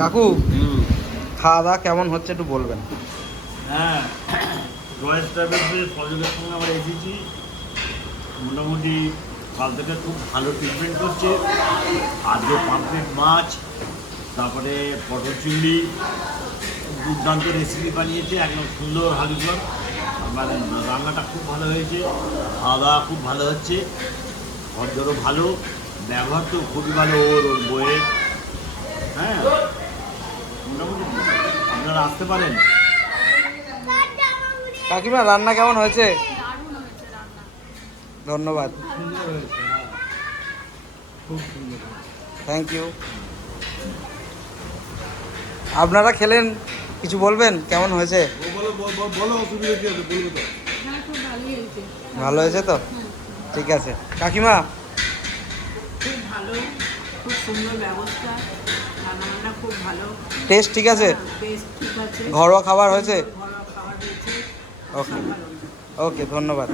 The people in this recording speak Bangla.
কাকু খাওয়া দাওয়া কেমন হচ্ছে একটু বলবেন? হ্যাঁ রয়েল ট্রাভেলসের পর্যটকের সঙ্গে আমরা এসেছি মোটামুটি কাল থেকে খুব ভালো ট্রিটমেন্ট করছে। আজকে পাম্পলেট মাছ তারপরে পটল চিংড়ি দুর্দান্ত রেসিপি বানিয়েছে একদম সুন্দর হালুকর মানে রান্নাটা খুব ভালো হয়েছে খাওয়া দাওয়া খুব ভালো হচ্ছে। ভদ্রও ভালো ব্যবহার তো খুবই ভালো ওর ওর বইয়ের হ্যাঁ মোটামুটি আপনারা আসতে পারেন? কাকিমা রান্না কেমন হয়েছে? দারুণ হয়েছে রান্না। ধন্যবাদ। হ্যাঁ। থ্যাংক ইউ আপনারা খেলেন? কিছু বলবেন? কেমন হয়েছে? হ্যাঁ ভালো হয়েছে তো? ঠিক আছে। কাকিমা? খুব ভালো খুব সুন্দর ব্যবস্থা। রান্নাবান্না খুব ভালো। টেস্ট ঠিক আছে? বেশ ঠিক আছে। ঘরোয়া খাবার হয়েছে? ঘরোয়া খাবার হয়েছে। ওকে ওকে ধন্যবাদ।